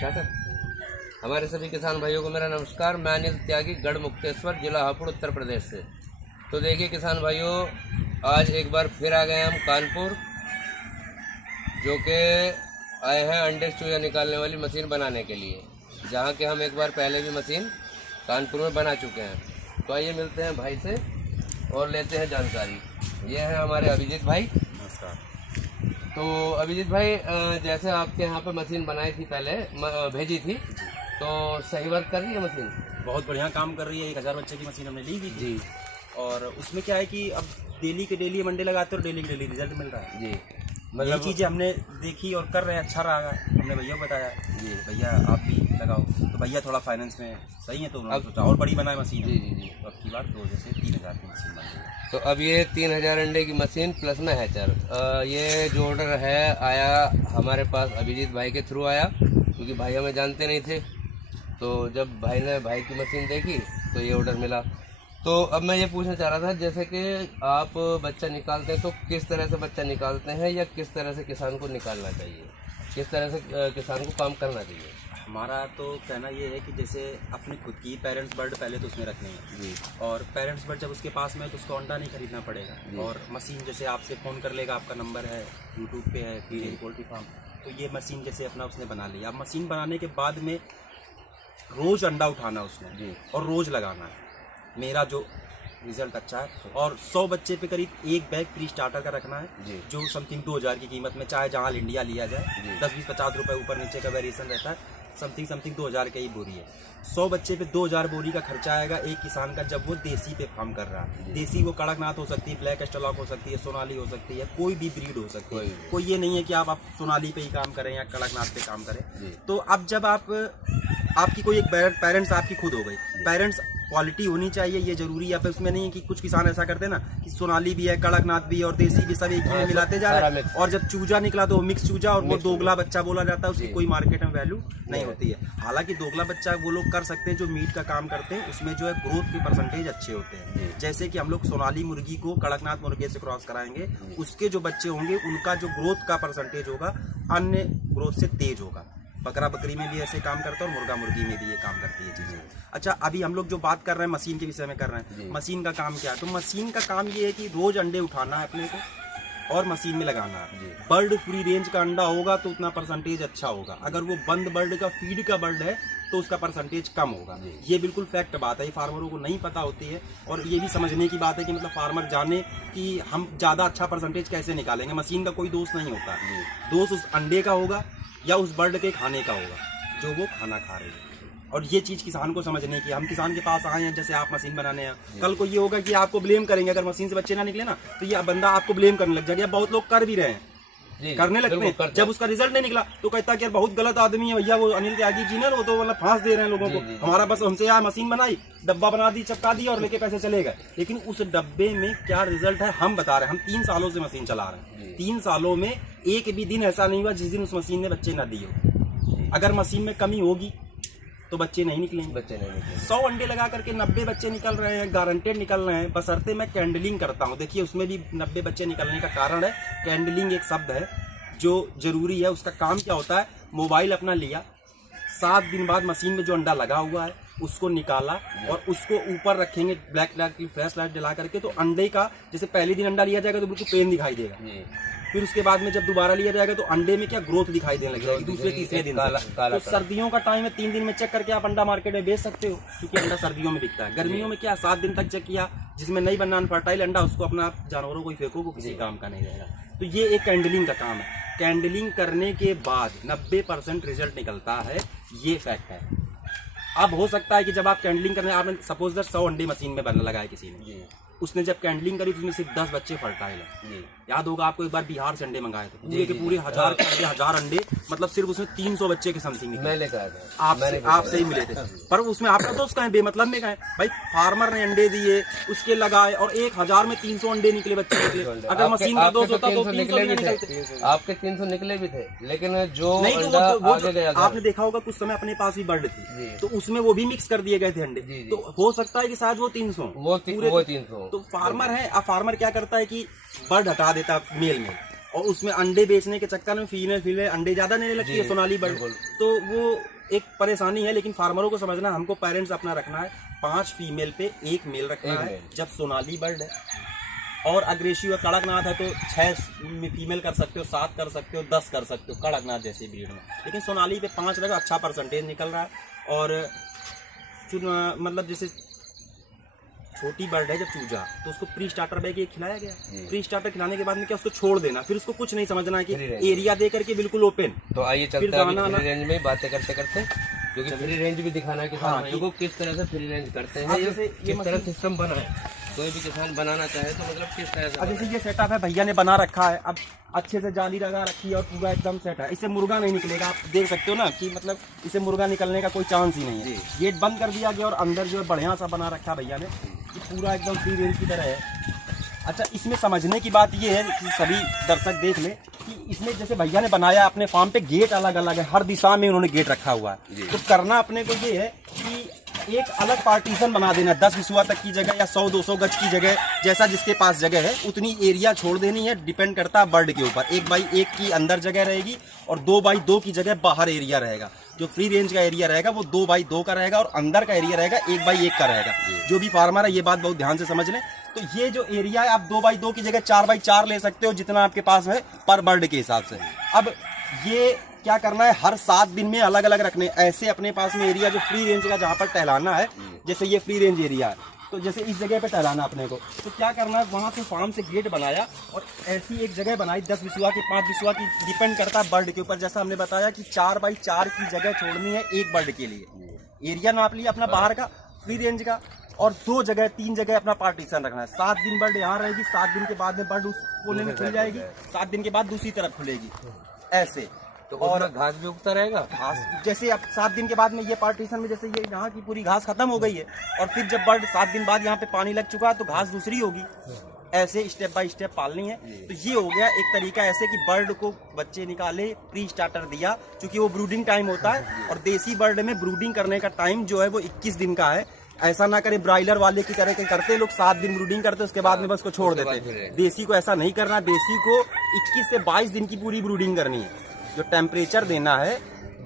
चाहता हमारे सभी किसान भाइयों को मेरा नमस्कार। मैं अनिल त्यागी, गढ़ मुक्तेश्वर, जिला हापुड़, उत्तर प्रदेश से। तो देखिए किसान भाइयों, आज एक बार फिर आ गए हम कानपुर, जो कि आए हैं अंडे चूजा निकालने वाली मशीन बनाने के लिए, जहाँ के हम एक बार पहले भी मशीन कानपुर में बना चुके हैं। तो आइए मिलते हैं भाई से और लेते हैं जानकारी। ये हैं हमारे अभिजीत भाई। नमस्कार। तो अभिजीत भाई, जैसे आपके यहाँ पे मशीन बनाई थी, पहले भेजी थी, तो सही वर्क कर रही है मशीन? बहुत बढ़िया काम कर रही है। 1000 बच्चे की मशीन हमने ली हुई थी जी। और उसमें क्या है कि अब डेली के डेली मंडे लगाते और डेली के डेली रिजल्ट मिल रहा है। जी, मतलब ये चीज़ें हमने देखी और कर रहे हैं, अच्छा रहा। हमने भैया को बताया, जी भैया आप भी लगाओ, तो भैया थोड़ा फाइनेंस में सही है, तो उन्होंने सोचा और बड़ी बनाए मशीन। जी जी जी। तो अब की बार 2 जैसे 3000 की मशीन बन गई। तो अब ये 3000 अंडे की मशीन प्लस में हैचर, ये जो ऑर्डर है आया हमारे पास अभिजीत भाई के थ्रू आया, क्योंकि भाई हमें जानते नहीं थे। तो जब भाई ने भाई की मशीन देखी तो ये ऑर्डर मिला। तो अब मैं ये पूछना चाह रहा था, जैसे कि आप बच्चा निकालते हैं तो किस तरह से बच्चा निकालते हैं, या किस तरह से किसान को निकालना चाहिए, किस तरह से किसान को काम करना चाहिए? हमारा तो कहना ये है कि जैसे अपने खुद की पेरेंट्स बर्ड पहले तो उसमें रखने हैं जी, और पेरेंट्स बर्ड जब उसके पास में है तो उसको अंडा नहीं खरीदना पड़ेगा। और मशीन जैसे आपसे फ़ोन कर लेगा, आपका नंबर है, यूट्यूब पे है, फीड पोल्ट्री फार्म, तो ये मशीन जैसे अपना उसने बना लिया। अब मशीन बनाने के बाद में रोज़ अंडा उठाना उसने जी, और रोज़ लगाना है। मेरा जो रिजल्ट अच्छा है, और 100 बच्चे पे करीब एक बैग प्री स्टार्टर का रखना है जी, जो समथिंग 2000 की कीमत में, चाहे जहाँ इंडिया लिया जाए, 10-20-50 रुपये ऊपर नीचे का वेरिएशन रहता है, समथिंग 2000 की ही बोरी है। 100 बच्चे पे 2000 बोरी का खर्चा आएगा एक किसान का, जब वो देसी पे फार्म कर रहा है। देसी वो कड़कनाथ हो सकती है, ब्लैक एस्टलॉक हो सकती है, सोनाली हो सकती है, कोई भी ब्रीड हो सकती है। कोई ये नहीं है कि आप सोनाली पे ही काम करें या कड़कनाथ पे काम करें। तो अब जब आपकी कोई एक पेरेंट्स आपकी खुद हो गई, पेरेंट्स क्वालिटी होनी चाहिए, ये जरूरी है। अब उसमें नहीं है कि कुछ किसान ऐसा करते हैं ना कि सोनाली भी है, कड़कनाथ भी है और देसी भी, सब एक ही में मिलाते जा रहे हैं, और जब चूजा निकला तो वो मिक्स चूजा और वो दोगला बच्चा बोला जाता है, उसकी कोई मार्केट में वैल्यू नहीं होती है। हालांकि दोगला बच्चा वो लोग कर सकते हैं जो मीट का काम करते हैं, उसमें जो है ग्रोथ के परसेंटेज अच्छे होते हैं। जैसे कि हम लोग सोनाली मुर्गी को कड़कनाथ मुर्गे से क्रॉस कराएंगे, उसके जो बच्चे होंगे उनका जो ग्रोथ का परसेंटेज होगा अन्य ग्रोथ से तेज होगा। बकरा बकरी में भी ऐसे काम करता है और मुर्गा मुर्गी में भी ये काम करती है चीज़ें। अच्छा, अभी हम लोग जो बात कर रहे हैं मशीन के विषय में कर रहे हैं, मशीन का काम क्या है? तो मशीन का काम ये है कि रोज अंडे उठाना है अपने को और मशीन में लगाना है। बर्ड फ्री रेंज का अंडा होगा तो उतना परसेंटेज अच्छा होगा। अगर वो बंद बर्ड का फीड का बर्ड है तो उसका परसेंटेज कम होगा। ये बिल्कुल फैक्ट बात है, ये फार्मरों को नहीं पता होती है, और ये भी समझने की बात है कि मतलब फार्मर जाने कि हम ज़्यादा अच्छा परसेंटेज कैसे निकालेंगे। मशीन का कोई दोष नहीं होता, दोष उस अंडे का होगा या उस बर्ड के खाने का होगा जो वो खाना खा रहे हैं। और ये चीज़ किसान को समझने की, हम किसान के पास आए हैं जैसे आप मशीन बनाने हैं, कल को ये होगा कि आपको ब्लेम करेंगे अगर मशीन से बच्चे ना निकले ना, तो ये बंदा आपको ब्लेम करने लग जाएगा। बहुत लोग कर भी रहे हैं, करने लगते हैं, जब उसका रिजल्ट नहीं निकला तो कहता है कि यार बहुत गलत आदमी है भैया वो अनिल त्यागी जी ने, वो तो मतलब फांस दे रहे हैं लोगों को। हमारा बस हमसे यार मशीन बनाई, डब्बा बना दी, चपका दी और लेके पैसे चले गए। लेकिन उस डब्बे में क्या रिजल्ट है हम बता रहे हैं। हम 3 सालों से मशीन चला रहे हैं, 3 सालों में एक भी दिन ऐसा नहीं हुआ जिस दिन उस मशीन ने बच्चे ना दिए हो। अगर मशीन में कमी होगी तो बच्चे नहीं निकलेंगे। 100 अंडे लगा करके 90 बच्चे निकल रहे हैं, गारंटेड निकल रहे हैं, बशर्ते मैं कैंडलिंग करता हूं। देखिए उसमें भी 90 बच्चे निकलने का कारण है कैंडलिंग, एक शब्द है जो जरूरी है। उसका काम क्या होता है? मोबाइल अपना लिया, 7 दिन बाद मशीन में जो अंडा लगा हुआ है उसको निकाला और उसको ऊपर रखेंगे ब्लैक लाइट की फ्लैश लाइट जला करके, तो अंडे का जैसे पहले दिन अंडा लिया जाएगा तो बिल्कुल पेन दिखाई देगा, फिर उसके बाद में जब दोबारा लिया जाएगा तो अंडे में क्या ग्रोथ दिखाई देने लगेगी दूसरे तीसरे दिन। तो सर्दियों का टाइम है, 3 दिन में चेक करके आप अंडा मार्केट में बेच सकते हो, क्योंकि अंडा सर्दियों में बिकता है। गर्मियों में क्या 7 दिन तक चेक किया, जिसमें नहीं बनना अनफर्टाइल अंडा, उसको अपना जानवरों को फेंको, को किसी काम का नहीं रहेगा। तो ये एक कैंडलिंग का काम है। कैंडलिंग करने के बाद 90% रिजल्ट निकलता है, ये फैक्ट है। अब हो सकता है कि जब आप कैंडलिंग करने, आपने सपोज 100 अंडे मशीन में बनने लगाए किसी ने, उसने जब कैंडलिंग करी उसमें सिर्फ 10 बच्चे फर्टाइल है। याद होगा आपको, एक बार बिहार से अंडे मंगाए थे, पूरे के पूरे 1000 अंडे, मतलब सिर्फ उसमें 300 बच्चे के समथिंग निकले। आपसे ही मिले थे, पर उसमें आपका दोस्त कहें बेमतलब में कहें भाई, फार्मर ने अंडे दिए, उसके लगाए और 1000 में 300 अंडे निकले, बच्चे निकले। अगर मशीन का दोस्त होता तो 300 निकलते, आपके 300 निकले भी थे, लेकिन जो आपने देखा होगा कुछ समय अपने पास भी बर्ड थी तो उसमें वो भी मिक्स कर दिए गए थे अंडे, तो हो सकता है कि शायद वो 300 वो 300। तो फार्मर है, अब फार्मर क्या करता है कि बर्ड हटा देता मेल में, और उसमें अंडे बेचने के चक्कर में फीमेल अंडे ज्यादा देने लगती है सोनाली बर्ड, तो वो एक परेशानी है। लेकिन फार्मरों को समझना, हमको पेरेंट्स अपना रखना है, 5 फीमेल पे 1 मेल रखना है जब सोनाली बर्ड है। और अग्रेसिव कड़कनाथ है तो 6 फीमेल कर सकते हो, 7 कर सकते हो, 10 कर सकते हो कड़कनाथ जैसी ब्रीड में। लेकिन सोनाली पे 5 रखो, अच्छा परसेंटेज निकल रहा है। और मतलब जैसे छोटी बर्ड है जब चूजा, तो उसको प्री स्टार्टर बैग खिलाया गया। प्री स्टार्टर खिलाने के बाद में क्या उसको छोड़ देना, फिर उसको कुछ नहीं समझना है कि एरिया दे करके बिल्कुल ओपन। तो आइए चलते हैं फ्री रेंज में बातें करते करते, क्योंकि फ्री रेंज भी दिखाना है किसान भाइयों को किस तरह से फ्री रेंज करते हैं, किस तरह सिस्टम बना है। कोई भी किसान बनाना चाहे तो मतलब किस तरह से। जैसे ये सेटअप है भैया ने बना रखा है, अब अच्छे से जाली लगा रखी है और पूरा एकदम सेट है। इससे मुर्गा नहीं निकलेगा, आप देख सकते हो ना कि मतलब इसे मुर्गा निकलने का कोई चांस ही नहीं है। गेट बंद कर दिया गया और अंदर जो है बढ़िया सा बना रखा भैया ने, कि पूरा एकदम फ्री रेंज की तरह है। अच्छा, इसमें समझने की बात ये है कि सभी दर्शक देख ले कि इसमें जैसे भैया ने बनाया अपने फार्म पे, गेट अलग अलग है, हर दिशा में उन्होंने गेट रखा हुआ है। तो करना अपने को ये है कि एक अलग पार्टीशन बना देना, 10 विसुआ तक की जगह या 100-200 गज की जगह, जैसा जिसके पास जगह है उतनी एरिया छोड़ देनी है। डिपेंड करता है बर्ड के ऊपर। 1x1 की अंदर जगह रहेगी और 2x2 की जगह बाहर एरिया रहेगा। जो फ्री रेंज का एरिया रहेगा वो 2x2 का रहेगा और अंदर का एरिया रहेगा 1x1 का रहेगा। जो भी फार्मर है ये बात बहुत ध्यान से समझ लें। तो ये जो एरिया है आप 2x2 की जगह 4x4 ले सकते हो, जितना आपके पास है पर बर्ड के हिसाब से। अब ये क्या करना है, हर 7 दिन में अलग अलग रखने। ऐसे अपने पास में एरिया जो फ्री रेंज का जहाँ पर टहलाना है, जैसे ये फ्री रेंज एरिया है, तो जैसे इस जगह पे टहलाना अपने को, तो क्या करना है, वहाँ से फार्म से गेट बनाया और ऐसी एक जगह बनाई 10 विसुआ की, 5 विसुआ की, डिपेंड करता है बर्ड के ऊपर। जैसा हमने बताया कि 4x4 की जगह छोड़नी है एक बर्ड के लिए। एरिया नाप लिया अपना बाहर का फ्री रेंज का, और 2 जगह 3 जगह अपना पार्टीशन रखना है। 7 दिन बर्ड यहाँ रहेगी, 7 दिन के बाद में बर्ड उस कोने में खुल जाएगी, 7 दिन के बाद दूसरी तरफ खुलेगी ऐसे। तो और घास भी उगता रहेगा। घास जैसे अब 7 दिन के बाद में ये पार्टीशन में, जैसे ये यहाँ की पूरी घास खत्म हो गई है और फिर जब बर्ड 7 दिन बाद यहाँ पे पानी लग चुका है तो घास दूसरी होगी। ऐसे स्टेप बाय स्टेप पालनी है। तो ये हो गया एक तरीका, ऐसे कि बर्ड को बच्चे निकाले, प्री स्टार्टर दिया, क्योंकि वो ब्रूडिंग टाइम होता है। और देसी बर्ड में ब्रूडिंग करने का टाइम जो है वो 21 दिन का है। ऐसा ना करे ब्राइलर वाले की तरह के करते लोग, 7 दिन ब्रूडिंग करते उसके बाद में बस को छोड़ देते। देसी को ऐसा नहीं करना, देसी को 21 से 22 दिन की पूरी ब्रूडिंग करनी है। जो टेम्परेचर देना है,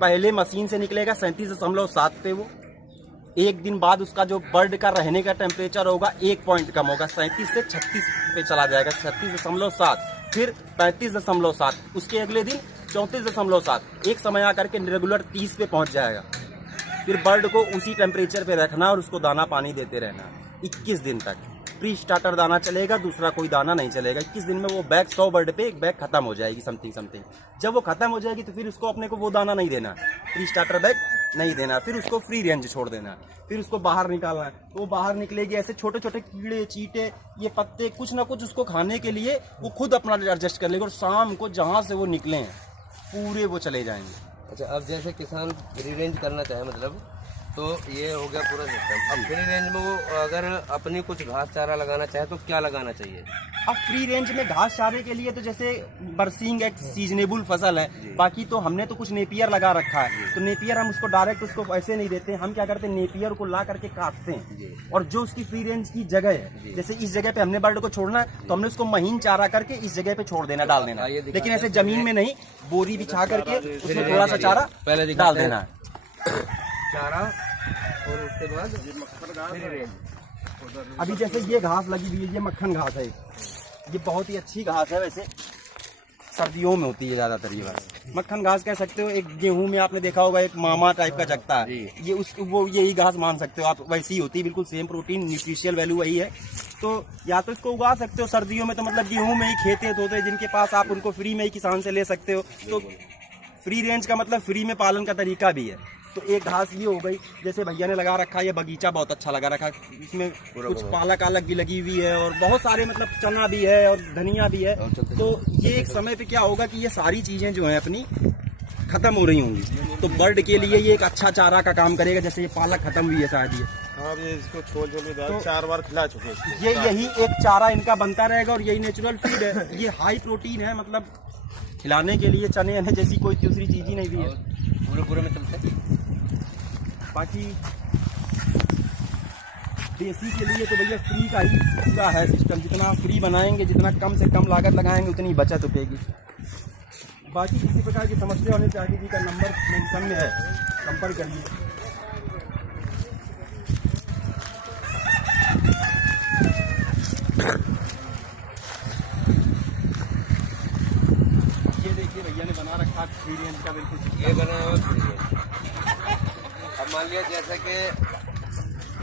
पहले मशीन से निकलेगा 37.7 पे, वो 1 दिन बाद उसका जो बर्ड का रहने का टेम्परेचर होगा 1 पॉइंट कम होगा, 37 से 36 पे चला जाएगा, 36.7, फिर 35.7, उसके अगले दिन 34.7, एक समय आकर के रेगुलर 30 पे पहुंच जाएगा। फिर बर्ड को उसी टेम्परेचर पे रखना और उसको दाना पानी देते रहना 21 दिन तक। प्री स्टार्टर दाना चलेगा, दूसरा कोई दाना नहीं चलेगा। 21 दिन में वो बैग 100 बर्ड पे एक बैग खत्म हो जाएगी, समथिंग। जब वो खत्म हो जाएगी तो फिर उसको अपने को वो दाना नहीं देना, प्री स्टार्टर बैग नहीं देना, फिर उसको फ्री रेंज छोड़ देना, फिर उसको बाहर निकालना है। तो वो बाहर निकलेगी, ऐसे छोटे छोटे कीड़े चीटे, ये पत्ते, कुछ ना कुछ उसको खाने के लिए वो खुद अपना एडजस्ट कर लेगा। और शाम को जहाँ से वो निकले हैं पूरे वो चले जाएंगे। अच्छा, अब जैसे किसान फ्री रेंज करना चाहे, मतलब तो ये हो गया पूरा सिस्टम। अब फ्री रेंज में वो अगर अपनी कुछ घास चारा लगाना चाहे तो क्या लगाना चाहिए? अब फ्री रेंज में घास चारे के लिए तो जैसे बरसींग एक सीजनेबल फसल है, बाकी तो हमने तो कुछ नेपियर लगा रखा है। तो नेपियर हम उसको डायरेक्ट उसको ऐसे नहीं देते, हम क्या करते हैं, नेपियर को ला करके काटते हैं। और जो उसकी फ्री रेंज की जगह है, जैसे इस जगह पे हमने बर्ड को छोड़ना है तो हमने उसको महीन चारा करके इस जगह पे छोड़ देना, डाल देना। लेकिन ऐसे जमीन में नहीं, बोरी बिछा करके उसमें थोड़ा सा चारा पहले डाल देना है, चारा। और उसके बाद फ्री रेंज। अभी जैसे ये घास लगी हुई है, ये मक्खन घास है, ये बहुत ही अच्छी घास है। वैसे सर्दियों में होती है ज्यादातर ये घास, मक्खन घास कह सकते हो। एक गेहूं में आपने देखा होगा एक मामा टाइप का जगता है, ये उस वो यही घास मान सकते हो आप, वैसी ही होती है, बिल्कुल सेम प्रोटीन न्यूट्रिशियल वैल्यू वही है। तो या तो इसको उगा सकते हो सर्दियों में, तो मतलब गेहूं में ही खेत होते हैं जिनके पास, आप उनको फ्री में ही किसान से ले सकते हो। तो फ्री रेंज का मतलब फ्री में पालन का तरीका भी है। तो एक घास ये हो गई, जैसे भैया ने लगा रखा है, ये बगीचा बहुत अच्छा लगा रखा है, इसमें कुछ पालक आलक भी लगी हुई है और बहुत सारे मतलब चना भी है और धनिया भी है। तो ये एक समय पे क्या होगा कि ये सारी चीजें जो हैं अपनी खत्म हो रही होंगी, तो बर्ड के लिए ये एक अच्छा चारा का काम करेगा। जैसे ये पालक खत्म हुई है शायद, ये इसको छोड़ तो 4 बार खिला चुके हैं। ये यही एक चारा इनका बनता रहेगा और यही नेचुरल फीड है। ये हाई प्रोटीन है, मतलब खिलाने के लिए चने जैसी कोई दूसरी चीज ही नहीं भी है। पूरे में चलते। बाकी देसी के लिए तो भैया फ्री का ही पूरा है सिस्टम। जितना फ्री बनाएंगे, जितना कम से कम लागत लगाएंगे, उतनी बचत होगी। बाकी किसी प्रकार की समस्या होने चाहिए जी का नंबर मेंशन में है, संपर्क करिए। ये देखिए भैया ने बना रखा फ्री रेंज का बिल्कुल, ये बना हुआ फ्री है। अब मान लिया जैसे कि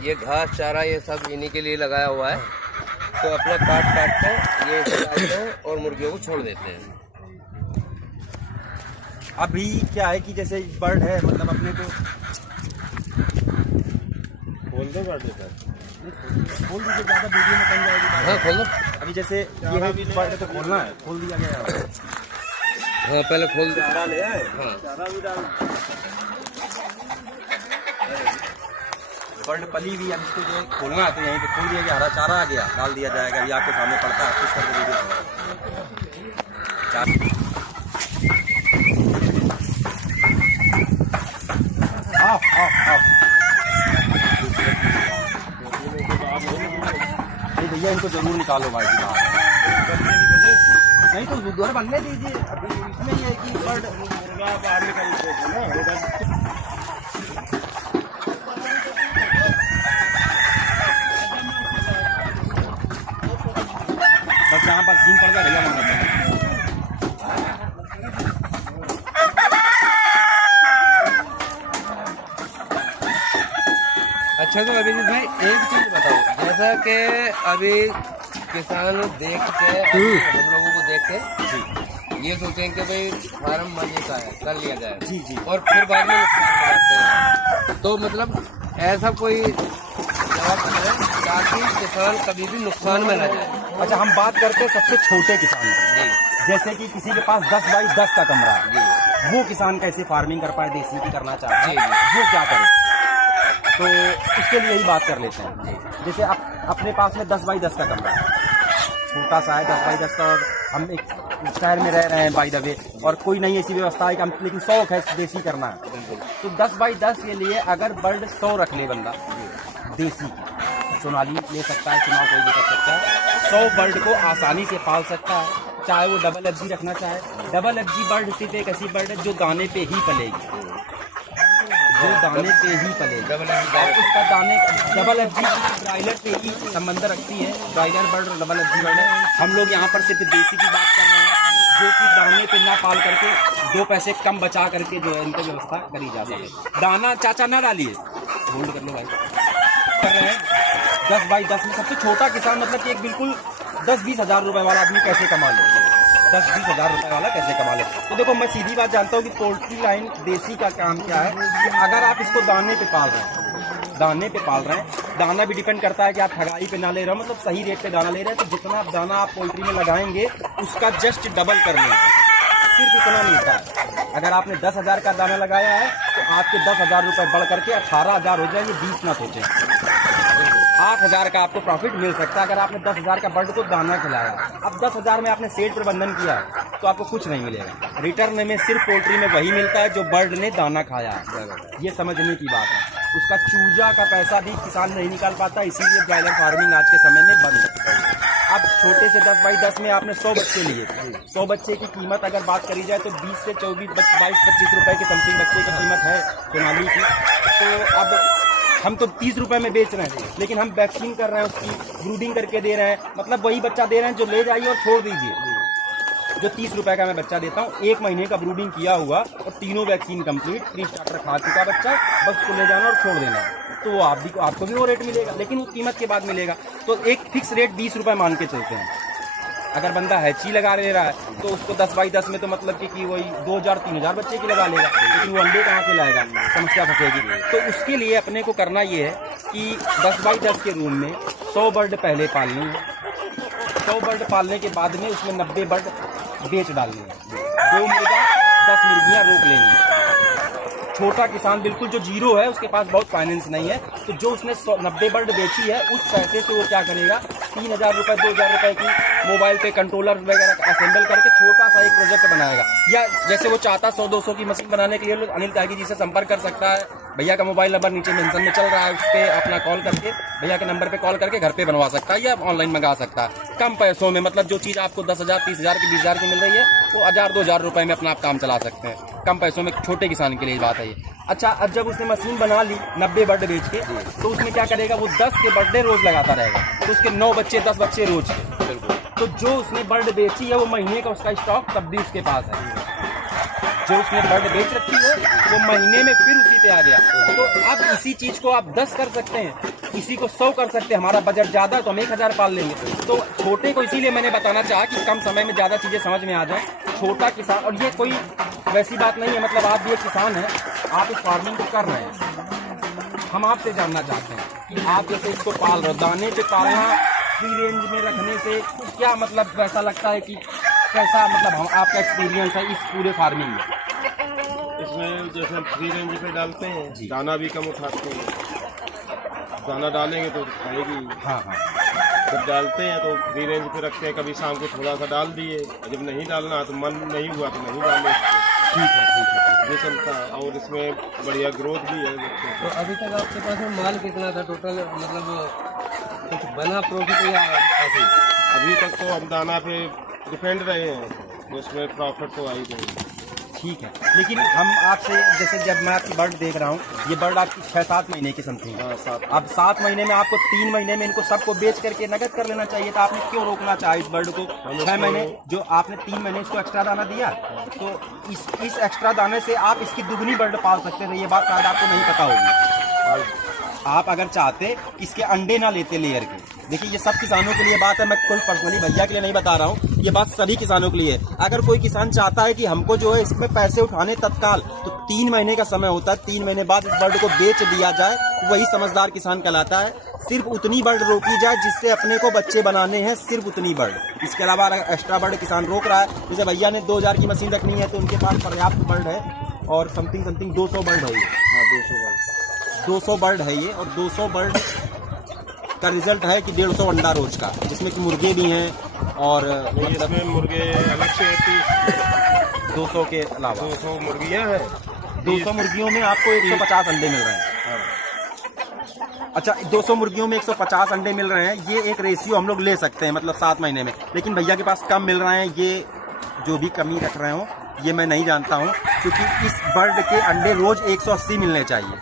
ये घास चारा ये सब इन्हीं के लिए लगाया हुआ है, तो अपना काट काट कर ये डालते हैं और मुर्गियों को छोड़ देते हैं। अभी क्या है कि जैसे बर्ड है, मतलब अपने को खोल दो कर देता है। खोल दीजिए, ज़्यादा वीडियो में बन जाएगी। हाँ खोल दो। अभी जैसे ये है बर्ड तो खोलना है, खोल दिया गया है। हाँ पहले खोल दो। चारा ले आए, हाँ चारा भी डाल। बर्ड पली हुई, अब इसको जो है खोलना है तो यहीं पे खोल दिया गया, हरा चारा आ गया, डाल दिया जाएगा। ये आपके सामने पड़ता है, कुछ करके वीडियो ऑफ ऑफ ऑफ। भैया इनको जरूर निकालो भाई जी बाहर, नहीं तो दोबारा बनने दीजिए। अभी इसमें ये है कि बर्ड मुर्गा बाहर निकल देते ना उधर। बस यहाँ पर सीन पड़ गया भैया वहाँ अच्छा। तो अभिजीत भाई एक चीज बताओ, जैसा कि अभी किसान देख के हम लोगों को देख के ये सोचेंगे कि भाई फार्म मजे का है, कर लिया जाए जी जी। और फिर बाद में नुकसान हो जाते हैं, तो मतलब ऐसा कोई जवाब है ताकि किसान कभी भी नुकसान में न जाए। अच्छा, हम बात करते हैं सबसे छोटे किसान की। जी जैसे कि किसी के पास 10 बाई 10 का कमरा है, जी वो किसान कैसे फार्मिंग कर पाए, देसी की करना चाहता है, जी, जी। वो क्या करे, तो उसके लिए ही बात कर लेते हैं। जैसे अपने पास में 10 बाई 10 का कमरा है, छोटा सा है 10 बाई 10 का, और हम एक शहर में रह रहे हैं बाई द वे, और कोई नहीं ऐसी व्यवस्था है कि हम, लेकिन शौक है देसी करना है, तो 10 बाई 10 के लिए अगर बर्ड 100 रख ले बंदा देसी की, सोनाली ले सकता है, चुनाव कोई भी कर सकता है, 100 बर्ड को आसानी से पाल सकता है। चाहे वो डबल एफजी रखना चाहे, डबल एफजी बर्ड सिर्फ एक ऐसी बर्ड है जो दाने पे ही पलेगी, जो दाने पे ही पलेगी। और उसका दाने डबल एफजी ब्रायलर पे ही संबंध रखती है, ब्रायलर बर्ड और डबल एफजी बर्ड है। हम लोग यहाँ पर सिर्फ देसी की बात कर रहे हैं, जो कि दाने पे ना पाल करके 2 पैसे कम बचा करके जो है इनकी व्यवस्था करी जा सके। दाना चाचा ना डालिए, होल्ड कर लो भाई, कर रहे हैं 10 बाई 10 में। सबसे छोटा किसान मतलब कि एक बिल्कुल 10-20 हज़ार रुपए वाला आदमी कैसे कमा ले, 10-20 हज़ार रुपए वाला कैसे कमा ले। तो देखो, मैं सीधी बात जानता हूँ कि पोल्ट्री लाइन देसी का काम क्या है कि अगर आप इसको दाने पे पाल रहे हैं, दाने पे पाल रहे हैं, दाना भी डिपेंड करता है कि आप ठगाई पे ना ले रहे हो, मतलब सही रेट पे दाना ले रहे हैं, तो जितना आप दाना आप पोल्ट्री में लगाएंगे उसका जस्ट डबल कर लेंगे, सिर्फ इतना मिलता है। अगर आपने 10 हज़ार का दाना लगाया है तो आपके 10 हज़ार रुपये बढ़ करके 18 हज़ार हो जाएंगे, 20 ना सोचें, 8 हज़ार का आपको प्रॉफिट मिल सकता है अगर आपने 10 हज़ार का बर्ड को दाना खिलाया। अब 10 हज़ार में आपने सेट प्रबंधन किया है तो आपको कुछ नहीं मिलेगा, रिटर्न में सिर्फ पोल्ट्री में वही मिलता है जो बर्ड ने दाना खाया है। ये समझने की बात है। उसका चूजा का पैसा भी किसान नहीं निकाल पाता, इसीलिए ब्रॉयलर फार्मिंग आज के समय में बंद है। अब छोटे से 10 बाई 10 में आपने 100 बच्चे लिए, 100 बच्चे की कीमत अगर बात करी जाए तो 20 से 22-25 रुपए की समथिंग बच्चे की कीमत है सोनाली की। तो अब हम तो 30 रुपए में बेच रहे हैं, लेकिन हम वैक्सीन कर रहे हैं, उसकी ब्रूडिंग करके दे रहे हैं, मतलब वही बच्चा दे रहे हैं जो ले जाइए और छोड़ दीजिए। जो 30 रुपए का मैं बच्चा देता हूँ, 1 महीने का ब्रूडिंग किया हुआ और तीनों वैक्सीन कंप्लीट, 3 स्टार्टर खा चुका बच्चा, बस उसको ले जाना और छोड़ देना है, तो वो आपको भी वो रेट मिलेगा, लेकिन वो कीमत के बाद मिलेगा। तो एक फिक्स रेट 20 रुपए मान के चलते हैं। अगर बंदा हैची लगा ले रहा है तो उसको 10 बाई 10 में तो मतलब कि वही 2000-3000 बच्चे की लगा लेगा, लेकिन वो अंडे कहाँ से लाएगा, समस्या फंसेगी। तो उसके लिए अपने को करना ये है कि 10 बाई 10 के रूम में 100 बर्ड पहले पालनी है, 100 बर्ड पालने के बाद में उसमें 90 बर्ड बेच डालनी है, 2 मुर्गा 10 मुर्गियाँ रोक लेनी है। छोटा किसान बिल्कुल जो जीरो है, उसके पास बहुत फाइनेंस नहीं है, तो जो उसने 90 बर्ड बेची है उस पैसे से वो क्या करेगा, 3000 रुपये 2000 रुपये की मोबाइल पे कंट्रोलर वगैरह असेंबल करके छोटा सा ऐसा एक प्रोजेक्ट बनाएगा, या जैसे वो चाहता 100-200 की मशीन बनाने के लिए अनिल त्यागी जी से संपर्क कर सकता है। भैया का मोबाइल नंबर नीचे मेंशन में चल रहा है, उस पर अपना कॉल करके भैया के नंबर पे कॉल करके घर पे बनवा सकता है या ऑनलाइन मंगा सकता है कम पैसों में। मतलब जो चीज़ आपको 10,000, 30,000 की, 20,000 की मिल रही है वो 1,000-2,000 रुपये में अपना आप काम चला सकते हैं कम पैसों में। छोटे किसान के लिए बात है ये। अच्छा, अब जब उसने मशीन बना ली 90 बर्ड बेच के, तो उसमें क्या करेगा, वो 10 के बर्थडे रोज लगाता रहेगा, तो उसके 9 बच्चे 10 बच्चे रोज के। तो जो उसने बर्ड बेची है वो महीने का उसका स्टॉक तब भी उसके पास है। जो उसने बर्ड बेच रखी है वो महीने में फिर उसी पे आ गया। तो अब इसी चीज को आप 10 कर सकते हैं, इसी को 100 कर सकते हैं। हमारा बजट ज्यादा है तो हम 1,000 पाल लेंगे। तो छोटे को इसीलिए मैंने बताना चाहा कि कम समय में ज्यादा चीजें समझ में आ जाए। छोटा किसान, और ये कोई वैसी बात नहीं है, मतलब आप भी एक किसान हैं, आप इस फार्मिंग को कर रहे हैं। हम आपसे जानना चाहते हैं कि आप जैसे इसको पाल रहे हो, दाने पे पालना फ्री रेंज में रखने से क्या मतलब वैसा लगता है कि कैसा, मतलब हम आपका एक्सपीरियंस है इस पूरे फार्मिंग में? इसमें जैसे हम फ्री रेंज पे डालते हैं, दाना भी कम उठाते हैं। दाना डालेंगे तो खाएगी। हाँ। जब डालते हैं तो फ्री रेंज पे रखते हैं, कभी शाम को थोड़ा सा डाल दिए, जब नहीं डालना तो मन नहीं हुआ तो नहीं डाले। ठीक है। ये चलता है और इसमें बढ़िया ग्रोथ भी है। तो अभी तक आपके पास में माल कितना था टोटल, मतलब कुछ बना प्रॉफिट या ऐसे? अभी तक तो हम दाना पे डिपेंड रहे हैं, तो उसमें प्रॉफिट तो आई गई। ठीक है, लेकिन हम आपसे, जैसे जब मैं आपकी बर्ड देख रहा हूँ, ये बर्ड आपकी 6-7 महीने की समथिंग है। अब 7 महीने में आपको 3 महीने में इनको सबको बेच करके नकद कर लेना चाहिए था। आपने क्यों रोकना चाहा इस बर्ड को? 6 महीने जो आपने 3 महीने इसको एक्स्ट्रा दाना दिया, तो इस एक्स्ट्रा दाने से आप इसकी दुगनी बर्ड पाल सकते थे। ये बात शायद आपको नहीं पता होगी। आप अगर चाहते इसके अंडे ना लेते लेयर के, देखिए ये सब किसानों के लिए बात है, मैं कोई पर्सनली भैया के लिए नहीं बता रहा हूँ, ये बात सभी किसानों के लिए है। अगर कोई किसान चाहता है कि हमको जो है इसमें पैसे उठाने तत्काल, तो 3 महीने का समय होता है, 3 महीने बाद इस बर्ड को बेच दिया जाए, वही समझदार किसान कहलाता है। सिर्फ उतनी बर्ड रोकी जाए जिससे अपने को बच्चे बनाने हैं, सिर्फ उतनी बर्ड। इसके अलावा अगर एक्स्ट्रा बर्ड किसान रोक रहा है, जैसे भैया ने 2,000 की मशीन रखनी है तो उनके पास पर्याप्त बर्ड है, और समथिंग 200 बर्ड है ये। हाँ, 200 बर्ड है ये, और 200 बर्ड का रिजल्ट है कि 150 अंडा रोज का, जिसमें कि मुर्गे भी हैं और मतलब इसमें मुर्गे अलग से 200 के अलावा 200 मुर्गियाँ हैं। 200 मुर्गियों में आपको 150 अंडे मिल रहे हैं। अच्छा, 200 मुर्गियों में 150 अंडे मिल रहे हैं, ये एक रेशियो हम लोग ले सकते हैं, मतलब 7 महीने में। लेकिन भैया के पास कम मिल रहे हैं, ये जो भी कमी रख रहे हो ये मैं नहीं जानता हूँ, क्योंकि इस बर्ड के अंडे रोज 180 मिलने चाहिए,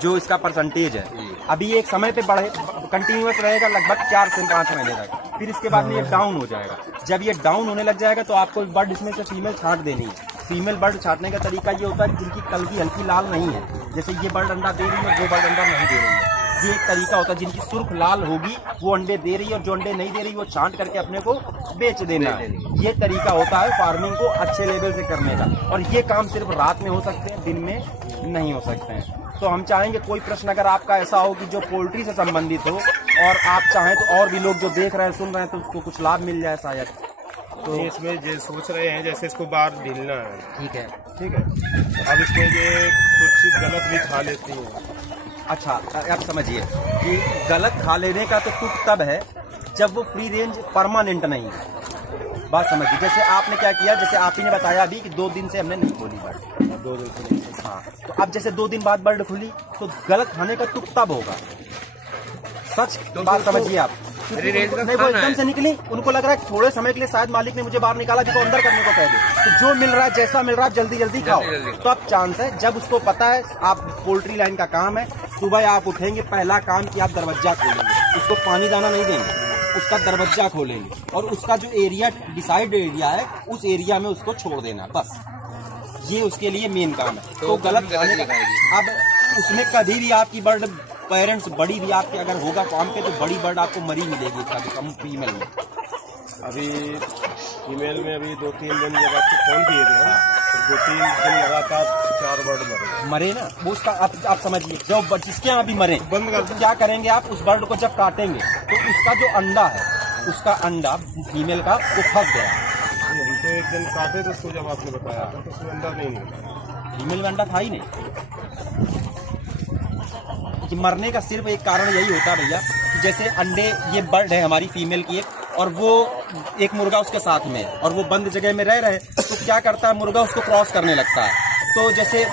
जो इसका परसेंटेज है। अभी एक समय पे बढ़े कंटिन्यूअस रहेगा लगभग 4 से 5 महीने तक, फिर इसके बाद में ये डाउन हो जाएगा। जब ये डाउन होने लग जाएगा तो आपको बर्ड इसमें से फीमेल छांट देनी है। फीमेल बर्ड छांटने का तरीका ये होता है कि जिनकी कलगी हल्की लाल नहीं है, जैसे ये बर्ड अंडा दे रही है, वो बर्ड अंडा नहीं दे रही है, ये एक तरीका होता है। जिनकी सुर्ख लाल होगी वो अंडे दे रही है, और जो अंडे नहीं दे रही वो छांट करके अपने को बेच देना है। ये तरीका होता है फार्मिंग को अच्छे लेवल से करने का, और ये काम सिर्फ रात में हो सकते हैं, दिन में नहीं हो सकते हैं। तो हम चाहेंगे कोई प्रश्न अगर आपका ऐसा हो कि जो पोल्ट्री से संबंधित हो, और आप चाहें तो और भी लोग जो देख रहे हैं सुन रहे हैं तो उसको कुछ लाभ मिल जाए शायद, तो इसमें जो सोच रहे हैं जैसे इसको बाहर ढीलना है। ठीक है। अब इसमें ये कुछ चीज़ गलत भी खा लेती है। अच्छा, आप समझिए कि गलत खा लेने का तो तुक तब है जब वो फ्री रेंज परमानेंट नहीं है। बात समझिए, जैसे आपने क्या किया, जैसे आप ही ने बताया अभी कि 2 दिन से हमने नहीं खोली बर्ड, 2 दिन से नहीं। हाँ, तो अब जैसे 2 दिन बाद बर्ड खुली तो गलत खाने का तुक तब होगा। सच तो बात समझिए आप, नहीं वो एकदम से निकली, उनको लग रहा है थोड़े समय के लिए शायद मालिक ने मुझे बाहर निकाला, जिसको अंदर करने को कह दे, तो जो मिल रहा है जैसा मिल रहा है जल्दी जल्दी खाओ। तो अब चांस है, जब उसको पता है आप पोल्ट्री लाइन का काम है, सुबह आप उठेंगे, पहला काम कि आप दरवाजा खोलेंगे, उसको पानी दाना नहीं देंगे, उसका दरवाजा खोलेंगे, और उसका जो एरिया डिसाइड एरिया है उस एरिया में उसको छोड़ देना, बस ये उसके लिए मेन काम है। तो गलत खाने का, अब उसमें कभी भी आपकी बर्ड पेरेंट्स बड़ी भी आपके अगर होगा काम पे, तो बड़ी बर्ड आपको मरी मिलेगी, कम फीमेल में। अभी फीमेल में अभी 2-3 दिन जब आपको फोन दिए थे हम, तो 2-3 दिन लगातार 4 बर्ड मरे ना, वो उसका आप समझिए, जो जिसके यहाँ भी मरे बंद कर, तो क्या करेंगे आप, उस बर्ड को जब काटेंगे तो उसका जो अंडा है, उसका अंडा फीमेल का वो फंस गया। हम तो एक दिन काटे थे उसको, जब आपने बताया था तो उसमें अंडा नहीं निकला, फीमेल में अंडा था ही नहीं। कि मरने का सिर्फ एक कारण यही होता है भैया कि जैसे अंडे, ये बर्ड है हमारी फीमेल की एक, और वो एक मुर्गा उसके साथ में है और वो बंद जगह में रह रहे तो क्या करता है मुर्गा उसको क्रॉस करने लगता है। तो जैसे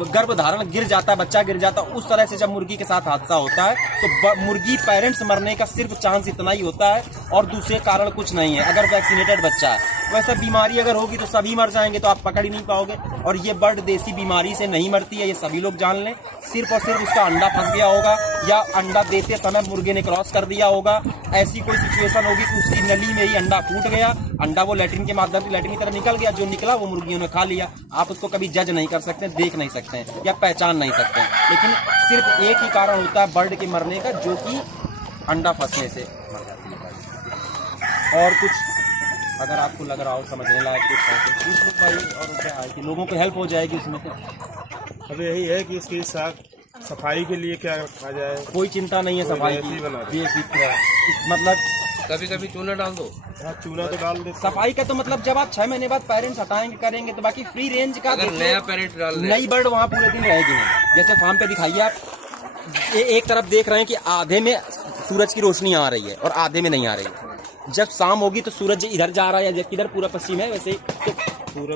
गर्भधारण गिर जाता है, बच्चा गिर जाता है, उस तरह से जब मुर्गी के साथ हादसा होता है तो मुर्गी पेरेंट्स मरने का सिर्फ चांस इतना ही होता है और दूसरे कारण कुछ नहीं है अगर वैक्सीनेटेड बच्चा है। वैसे बीमारी अगर होगी तो सभी मर जाएंगे, तो आप पकड़ ही नहीं पाओगे। और ये बर्ड देसी बीमारी से नहीं मरती है, ये सभी लोग जान लें। सिर्फ और सिर्फ उसका अंडा फंस गया होगा या अंडा देते समय मुर्गे ने क्रॉस कर दिया होगा। ऐसी कोई सिचुएशन होगी कि उसकी नली में ही अंडा फूट गया, अंडा वो लैट्रिन के माध्यम से लैट्रिन की तरह निकल गया, जो निकला वो मुर्गियों ने खा लिया। आप उसको कभी जज नहीं कर सकते, देख नहीं सकते या पहचान नहीं सकते। लेकिन सिर्फ एक ही कारण होता है बर्ड के मरने का, जो कि अंडा फंसने से मर जाती है। और कुछ अगर आपको लग रहा हो समझने लायक कुछ है तो पूछ लो भाई, और क्या है कि लोगों को हेल्प हो जाएगी उसमें। अब यही है कि इसकी सफाई के लिए क्या रखा जाए। कोई चिंता नहीं है सफाई की, बेफिक्र मतलब कभी कभी चूना डाल दो। हाँ, चूना तो डाल देते। सफाई का तो मतलब जब आप 6 महीने बाद पेरेंट्स हटाएंगे करेंगे तो बाकी फ्री रेंज का अगर नया पेरेंट डाल दे, नई बर्ड वहाँ पूरे दिन रहेगी नहीं। जैसे फार्म पे दिखाइए आप, एक तरफ देख रहे हैं कि आधे में सूरज की रोशनी आ रही है और आधे में नहीं आ रही है। जब शाम होगी तो सूरज इधर जा रहा है या किधर पूरा पश्चिम है, वैसे तो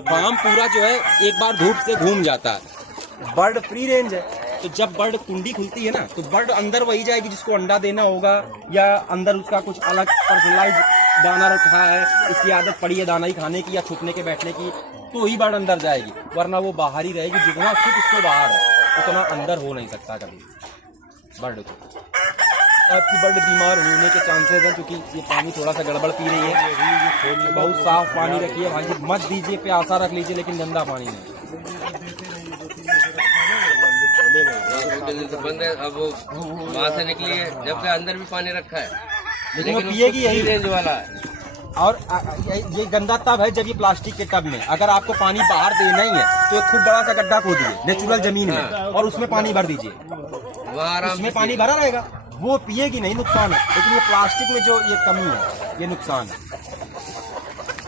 फार्म पूरा जो है एक बार धूप से घूम जाता है। बर्ड फ्री रेंज है, तो जब बर्ड कुंडी खुलती है ना तो बर्ड अंदर वही जाएगी जिसको अंडा देना होगा, या अंदर उसका कुछ अलग पर्सनलाइज दाना रखा है, उसकी आदत पड़ी है दाना ही खाने की या छुपने के बैठने की, तो वही बर्ड अंदर जाएगी। वरना वो बाहर ही रहेगी, जितना सुख उसको बाहर है उतना अंदर हो नहीं सकता कभी बर्ड को। आपकी बर्ड बीमार होने के चांसेस हैं, क्योंकि ये पानी थोड़ा सा गड़बड़ पी रही है। बहुत साफ पानी रखिए भाई जी, मत दीजिए प्यासा रख लीजिए, लेकिन गंदा पानी नहीं। बंद है, अब वो वहाँ से निकली है, जबकि अंदर भी पानी रखा है, लेकिन वो पिएगी यही रेंज वाला है। और ये गंदा तब है जब ये प्लास्टिक के टब में, अगर आपको पानी बाहर देना ही है तो एक खूब बड़ा सा गड्ढा खोदिए नेचुरल जमीन में और उसमें पानी भर दीजिए, उसमें पानी भरा रहेगा, वो पिएगी नहीं, नुकसान है। लेकिन ये प्लास्टिक में जो ये कमी है ये नुकसान है।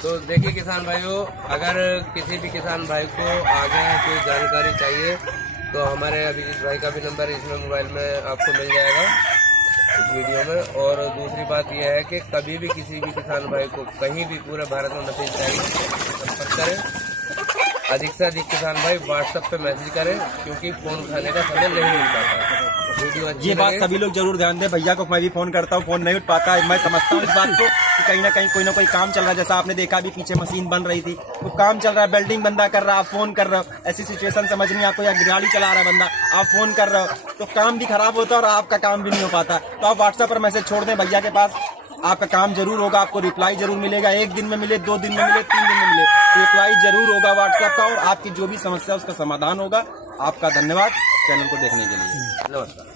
तो देखिए किसान भाइयों, अगर किसी भी किसान भाई को आगे कोई जानकारी चाहिए तो हमारे अभिजीत भाई का भी नंबर इसमें मोबाइल में आपको मिल जाएगा इस वीडियो में। और दूसरी बात यह है कि कभी भी किसी भी किसान भाई को कहीं भी पूरे भारत में मैसेज चाहिए संपर्क करें। अधिक से अधिक किसान भाई व्हाट्सएप पे मैसेज करें, क्योंकि फोन उठाने का समय नहीं मिल पाता। वीडियो अच्छी ये बात सभी लोग जरूर ध्यान दें। भैया को मैं भी फोन करता हूँ, फोन नहीं उठ पाता है। मैं समझता हूँ इस बात को कि कहीं ना कहीं कोई ना कोई काम चल रहा है। जैसा आपने देखा भी पीछे मशीन बन रही थी, तो काम चल रहा है, बिल्डिंग बंदा कर रहा है, आप फोन कर रहे हो, ऐसी सिचुएशन समझ नहीं आपको, या गाड़ी चला रहा है बंदा, आप फोन कर रहे हो, तो काम भी खराब होता है और आपका काम भी नहीं हो पाता। तो आप व्हाट्सएप पर मैसेज छोड़ दें भैया के पास, आपका काम जरूर होगा, आपको रिप्लाई जरूर मिलेगा। 1 दिन में मिले, 2 दिन में मिले, 3 दिन में मिले, रिप्लाई जरूर होगा व्हाट्सएप का, और आपकी जो भी समस्या उसका समाधान होगा। आपका धन्यवाद चैनल को देखने के लिए। नमस्कार।